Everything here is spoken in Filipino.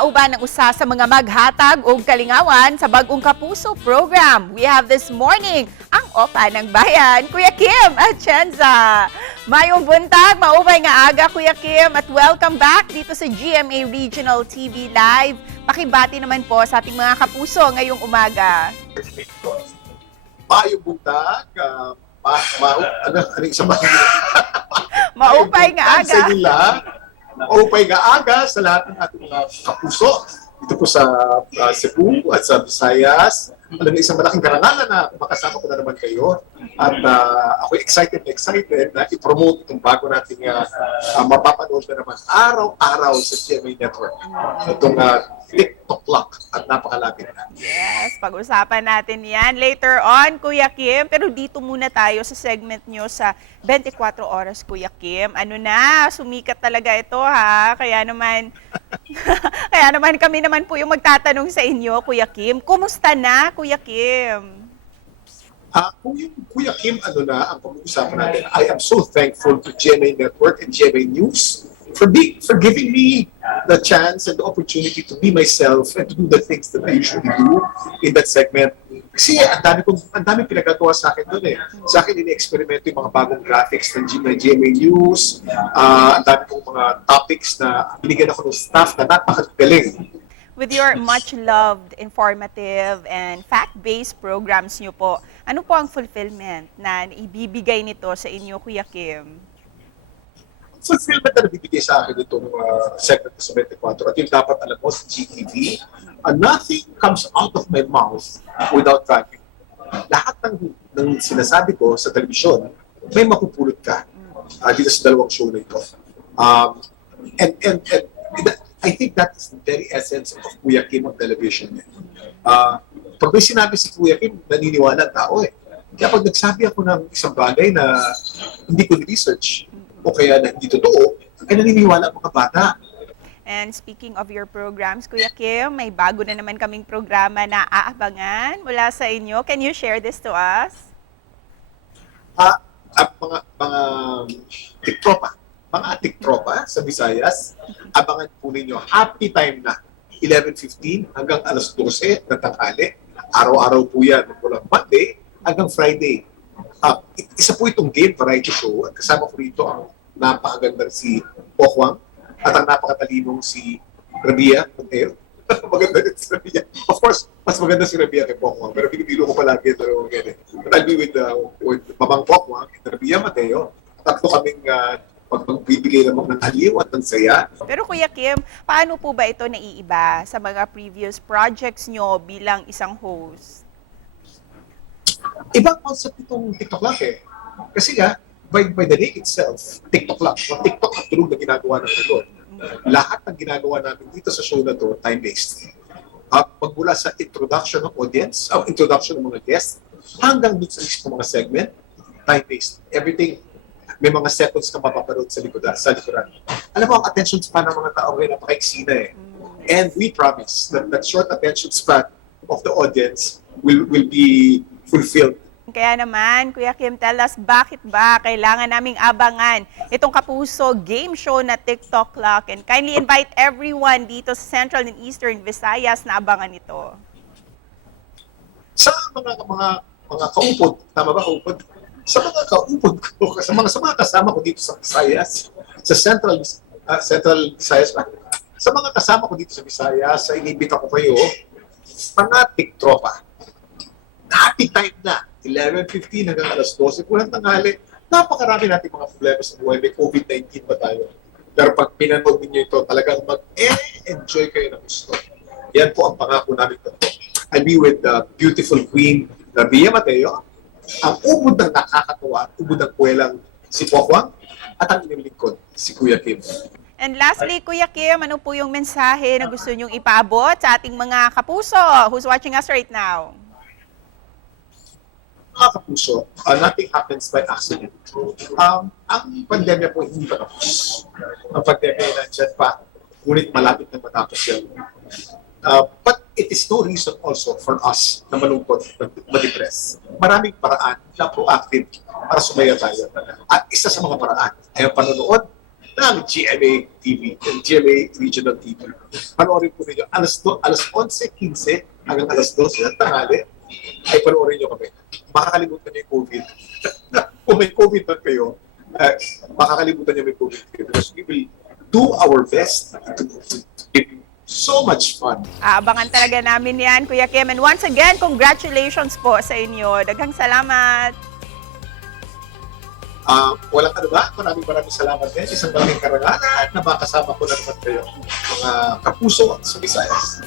kauban ng usa sa mga maghatag og kalingawan sa Bagong Kapuso program. We have this morning ang Opa ng Bayan, Kuya Kim Atienza. Mayong buntag, maubay nga aga Kuya Kim at welcome back dito sa GMA Regional TV Live. Pakibati naman po sa ating mga kapuso ngayong umaga. Mayong buntag, ano isa ba? Maupay nga aga. Maupay nga aga sa lahat ng ating mga kapuso dito po sa Cebu at sa Visayas. Alam niyo, isang malaking karangalan na makasama ko na naman kayo. At ako excited na i-promote itong bago nating mapapanood na naman araw-araw sa GMA Network. Itong TikTok Clock at napakalapit na. Yes, pag-usapan natin yan later on, Kuya Kim. Pero dito muna tayo sa segment nyo sa 24 oras, Kuya Kim. Ano na, sumikat talaga ito ha. Kaya naman kami naman po yung magtatanong sa inyo, Kuya Kim. Kumusta na, Kuya Kim? Kung yung Kuya Kim, ano na ang pag-uusapan natin, I am so thankful to GMA Network and GMA News for giving me the chance and the opportunity to be myself and to do the things that I usually do in that segment. Kasi ang dami pinagagawa sa akin doon eh. Sa akin, ini-experimento yung mga bagong graphics ng GMA News. Ang dami kong mga topics na binigyan ako ng staff na napakagaling. With your much-loved, informative, and fact-based programs nyo po, ano po ang fulfillment na ibibigay nito sa inyo, Kuya Kim? Fulfillment na nabibigay sa akin itong segment sa 24 at yung dapat alam mo sa GTV, nothing comes out of my mouth without value. Lahat ng sinasabi ko sa telebisyon, may mapupulot ka dito sa dalawang show na ito. And I think that is the very essence of Kuya Kim on television. Pag may sinabi si Kuya Kim, naniniwala ang tao eh. Kaya pag nagsabi ako ng isang bagay na hindi ko research o kaya na hindi totoo, ay naniniwala ang mga bata. And speaking of your programs, Kuya Kim, may bago na naman kaming programa na aabangan mula sa inyo. Can you share this to us? Mga tiktropa sa Visayas, abangan po ninyo. Happy time na. 11:15 hanggang alas 12 ng tanghali. Araw-araw po yan. Mula Monday hanggang Friday. Isa po itong game variety show at kasama ko rito ang napakagandang si Pokwang at ang napakatalinong si Rabia Mateo. Maganda rin si Rabia. Of course, mas maganda si Rabia kay Pokwang, pero binibiro ko palagi ito. But I'll be with Mamang Pokwang and Rabia Mateo. Tatlo kaming magbibigay naman ng aliw at ng saya. Pero Kuya Kim, paano po ba ito naiiba sa mga previous projects nyo bilang isang host? Ibang concept itong TikTok Clock eh. Kasi nga, by the name itself, TikTok Clock. TikTok ang tulong na ginagawa natin doon. Lahat ng ginagawa namin dito sa show na to, time-based. Magmula sa introduction ng audience, introduction ng mga guests, hanggang dito sa mismo mga segment, time-based. Everything, may mga seconds ka mapapanood sa likuran. Alam mo, ang attention span ng mga tao ngayon napaka-eksina eh. And we promise that short attention span of the audience will be fulfilled. Kaya naman, Kuya Kim, tell us bakit ba kailangan naming abangan itong Kapuso game show na TikTok Clock, and kindly invite everyone dito sa Central and Eastern Visayas na abangan ito. Sa mga kaupod, tama ba kaupod? Sa mga kaupod ko, sa mga kasama ko dito sa Visayas, sa Central Visayas, sa mga kasama ko dito sa Visayas, inibita ko kayo, mga tiktropa. Happy time na, 11:15 hanggang alas 12, kulang tanghali. Napakarami natin mga problema sa buhay. May COVID-19 ba tayo? Pero pag pinanood ninyo ito, talagang mag-enjoy kayo ng gusto. Yan po ang pangako namin ito. I'll be with the beautiful Queen Rabia Mateo, ang ubod ng nakakatuwa, ubod ng kwelang si Pokwang, at ang inyong lingkod, si Kuya Kim. And lastly, Kuya Kim, ano po yung mensahe na gusto nyong ipaabot sa ating mga kapuso who's watching us right now? Mga kapuso, nothing happens by accident. Ang pandemya po hindi pa tapos. Ang pandemya ay nandyan pa, ngunit malapit na matapos yan. But it is no reason also for us na malungkot, ma-depress. Maraming paraan na proactive para sumaya tayo. At isa sa mga paraan ay ang panonood ng GMA TV, GMA Regional TV. Panoorin po ninyo, alas 11:15 hanggang alas 12 ng tanghali, ay panoorin nyo kami. Makakalimutan nyo yung COVID. Kung may COVID man kayo, makakalimutan nyo may COVID kayo because we will do our best to give you so much fun. Aabangan talaga namin yan, Kuya Kim. And once again, congratulations po sa inyo. Daghang salamat. Walang ano ba? Maraming salamat din. Isang malaking karangalan na makasama ko na naman kayo, mga kapuso sa Visayas.